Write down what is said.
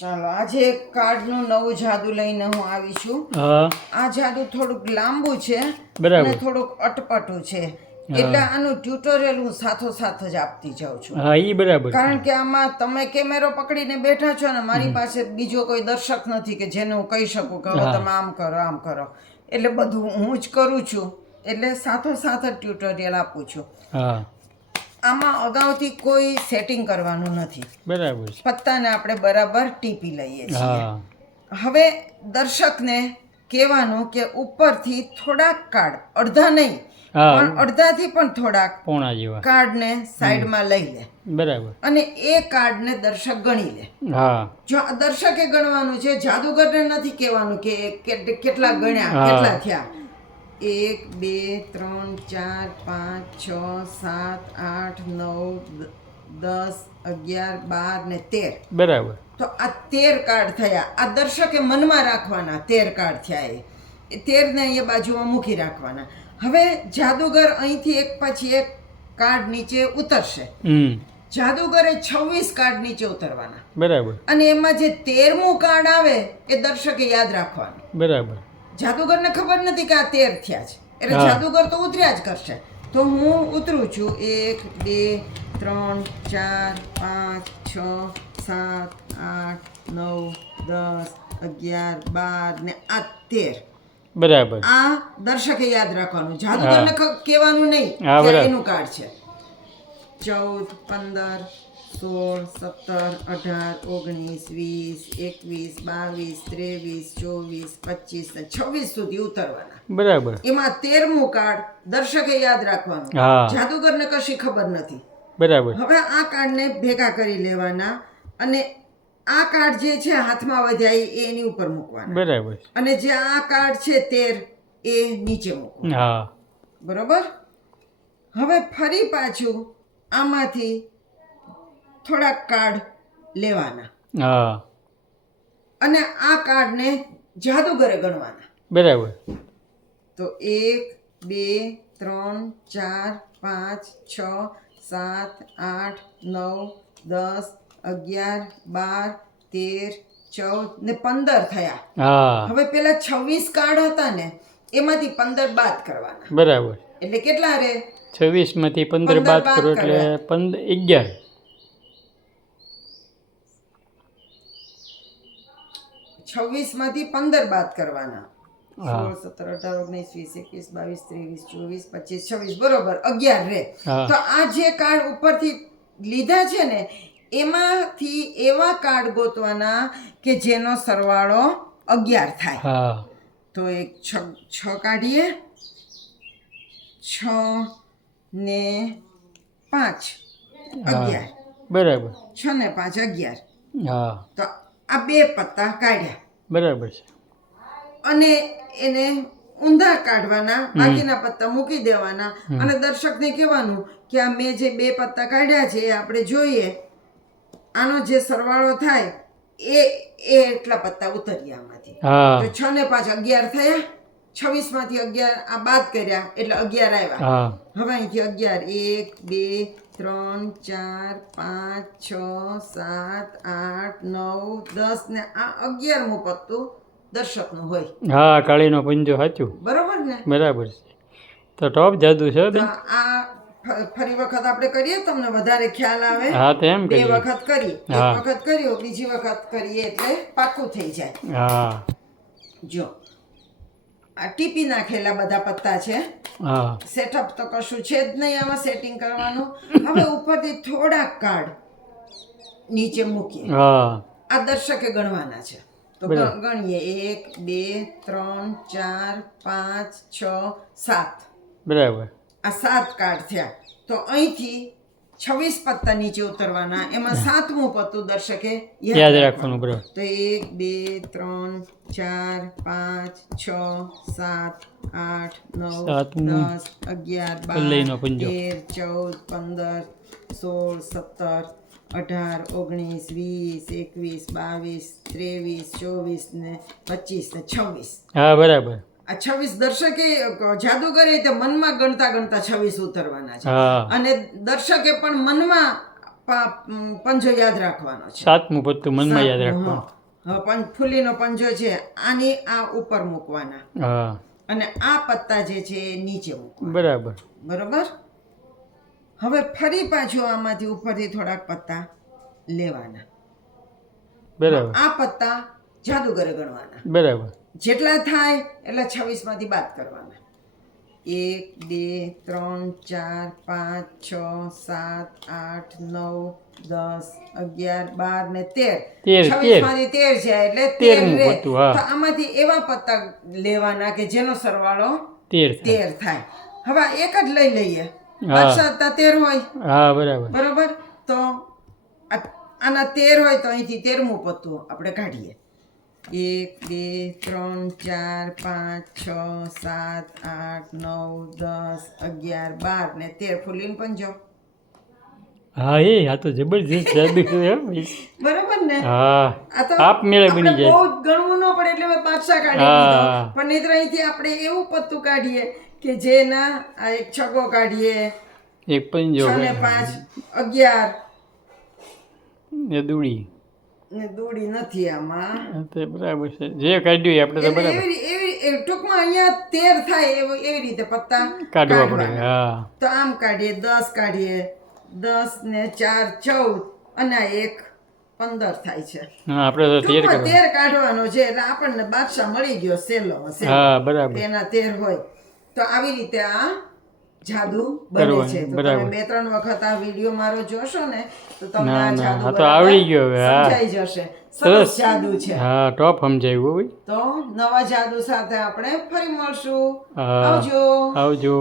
ચાલો આજે એક કાર્ડનું નવું જાદુ લઈને હું આવી છું. હા આ જાદુ થોડુંક લાંબુ છે બરાબર. અને થોડુંક અટપટું છે, એટલે આનું ટ્યુટોરિયલ હું સાથોસાથ જ આપતી જાઉં છું. હા ઈ બરાબર છે. કારણ કે આમાં તમે કેમેરો પકડીને બેઠા છો ને, મારી પાસે બીજો કોઈ દર્શક નથી કે જેને હું કહી શકું કે હવે તમે આમ કરો આમ કરો, એટલે બધું હું જ કરું છું, એટલે સાથોસાથ જ ટ્યુટોરિયલ આપું છું. હા આમાં અગાઉથી કોઈ સેટિંગ કરવાનું નથી, બરાબર છે. પત્તાને આપણે બરાબર ટીપી લઈએ છીએ. હા હવે દર્શકને કહેવાનું કે ઉપરથી થોડાક કાર્ડ, અડધા નહીં હા પણ અડધાથી પણ થોડાક પોણા જેવા. કાર્ડને સાઈડમાં લઈ લે બરાબર. અને એ કાર્ડને દર્શક ગણી લે. હા જો આ દર્શકે ગણવાનું છે, જાદુગરને નથી કહેવાનું કે કેટલા ગણ્યા, હા. કેટલા થયા. 1 2 3 4 5 6 7 8 9 10 11 12 ને 13. બરાબર. તો આ 13 કાર્ડ થયા. આ દર્શકે મનમાં રાખવાના 13 કાર્ડ થયા. એ 13 ને અહીંયા બાજુમાં મૂકી રાખવાના. હવે જાદુગર અહીંથી એક પછી એક કાર્ડ નીચે ઉતરશે. જાદુગરે 26 કાર્ડ નીચે ઉતરવાના બરાબર. અને એમાં જે 13મું કાર્ડ આવે એ દર્શકે યાદ રાખવાનું. બરાબર. જાદુગરને ખબર નથી કે આ 13 થયા છે, એટલે જાદુગર તો ઉતર્યા જ કરશે. તો હું ઉતરું છું 1 2 3 4 5 6 7 8 9 10 11 12 ને આ 13. બરાબર. આ દર્શકે યાદ રાખવાનું, જાદુગરને કહેવાનું નહીં હા, કે બરાબર. એનું કાર્ડ છે. 14 15 16 17 18 19 20 21 22 23 24 25 ને 26 સુધી ઉતરવાના. બરાબર. એમાં 13મું કાર્ડ દર્શકે યાદ રાખવાનું, હા. જાદુગરને કશી ખબર નથી. બરાબર. હવે આ કાર્ડને ભેગા કરી લેવાના અને આ કાર્ડ જે છે હાથમાં વધ્યા એ એની ઉપર મૂકવાના, બરાબર. અને જે આ કાર્ડ છે 13 એ નીચે મૂકવાના. હા બરોબર. હવે ફરી પાછું આમાંથી થોડાક કાર્ડ લેવાના હા અને આ કાર્ડને જાદુગરે ગણવાના. બરાબર. તો 1 2 3 4 5 6 7 8 9 10 11 12 13 14 ને 15 થયા. હા હવે પેલા 26 કાર્ડ હતા ને એમાંથી 15 બાદ કરવાના, બરાબર. એટલે કેટલા રે? 26 માંથી 15 બાદ કરો એટલે 11. 26 માંથી 15 બાદ કરવાના. હા. 16 17 18 19 20 21 22 23 24 25 26 બરોબર 11 રે. હા. તો આ જે કાર્ડ ઉપરથી લીધા છે ને એમાંથી એવા કાર્ડ ગોતવાના કે જેનો સરવાળો 11 થાય. હા તો એક 6 કાઢીએ, 6 ને 5 11. બરાબર. 6 ને 5 11. હા તો આ બે પત્તા કાઢ્યા બરાબર છે. અને એને ઊંધા કાઢવાના, બાકીના પત્તા મૂકી દેવાના અને દર્શકને કહેવાનું કે આ મેં જે બે પત્તા કાઢ્યા છે એ આપણે જોઈએ, આનો જે સરવાળો થાય એ એટલા પત્તા ઉતર્યા આમાંથી. હા તો 6 ને 5 11 થયા. 26 માંથી 11 આ બાદ કર્યા એટલે 11 આવ્યા. હા હવે અહીંથી 11 1 2 3 4 5 6 7 8 9 10 ને આ 11મું પત્તું દર્શકનું હોય. હા કાળીનો પંજો સાચું. બરોબર ને? બરાબર છે. તો ટોપ જાદુ છે તો બેન. આ ફરી વખત આપણે કરીએ, તમને વધારે ખ્યાલ આવે. હા તો એમ બે કરીએ. વખત કરી, એક હા. વખત કર્યો, બીજી વખત કરીએ એટલે પાકું થઈ જાય. હા જો આ ટીપી નાખેલા બધા પત્તા છે. હા સેટઅપ તો કશું છે જ નહીં આમાં સેટિંગ કરવાનું. હવે ઉપરથી થોડાક કાર્ડ નીચે મૂકીએ. હા આ દર્શકે ગણવાના છે, તો બરાબર. ગણીએ 1 2 3 4 5 6 7. બરાબર. આ 7 કાર્ડ થયા. તો અહીંથી 26 પત્તા નીચે ઉતરવાના, એમાં 7મું પત્તું દર્શકે યાદ રાખવાનું. બરાબર. તો 1 2 3 4 5 6 7 8 9 સાતમું. 10 11 કલ્લઈનો 12 પંજો. 13 14 15 16 17 18 19 20 21 22 23 24 ને 25 ને 26. હા બરાબર. આ 26 દર્શકે જાદુગરે તે મનમાં ગણતા ગણતા 26 ઉતરવાના છે હા અને દર્શકે પણ મનમાં પંજો યાદ રાખવાનો છે. 7મું પત્તું મનમાં યાદ સાતમું, રાખવાનું. હા. હવે ફૂલીનો પંજો છે આની આ ઉપર મૂકવાના હા અને આ પત્તા જે છે એ નીચે મૂકવાના. બરાબર. બરોબર. હવે ફરી પાછું આમાંથી ઉપરથી થોડાક પત્તા લેવાના. બરાબર આ પત્તા જાદુગરે ગણવાના. બરાબર. જેટલા થાય એટલા 26 માંથી બાદ કરવાના. 1 2 3 4 5 6 7 8 9 10 11 12 ને 13. 26 માંથી 13 છે એટલે 13 રહે. પત્તું, હા. તો આમાંથી એવા પત્તા લેવાના કે જેનો સરવાળો 13 13 થાય. હવે આ એક જ લઈ લઈએ. હા. બાદશાહ 13 હોય. હા બરાબર. બરોબર. તો આના 13 હોય તો અહીંથી 13મું પત્તું આપણે કાઢીએ. 1 2 3 4 5 6 7 8 9 10 11 12 ને 13 ફૂલીને પંજો. હા એ આ તો જબરજસ્ત જાદુ છે હો. બરોબર ને? હા આ તો આપમેળે બની આપણે જાય. બહુ ગણવું ન પડે એટલે મેં બાદશાહ કાઢી હા. દીધો. પણ નહીંતર અહીંથી આપણે એવું પત્તું કાઢીએ કે જેના આ એક છગો કાઢીએ. એક પંજો 6 ને 5 11 ને દૂડી. ને દોડી નથી આમાં. હા, તે બરાબર છે જે કાઢ્યું એ આપણે તો એટલે બરાબર એવી ટૂંકમાં અહીંયા 13 થાય એવી રીતે પત્તા કાઢવા પડે. કાઢવાના. હા તો આમ કાઢીએ 10 કાઢીએ 10 ને 4 14 અને આ એક 15 થાય છે. હા આપણે તો 13 ટૂંકમાં કરવા. 13 કાઢવાનો છે એટલે આપણને બાદશાહ મળી ગયો સહેલો. હા બરાબર. તેના 13 હોય તો આવી રીતે આ જાદુ બને કરવાનું, છે. તો બરાબર. તમે 2-3 વખત આ વિડીયો મારો જોશો ને તો તમને ના, આ ના, જાદુ આ તો બરાબર આવડી ગયો હવે, હા. સમજાઈ જશે. સરસ જાદુ છે. હા ટોપ સમજાયું ભાઈ. તો નવા જાદુ સાથે આપણે ફરી મળશું. હા. આવજો. આવજો.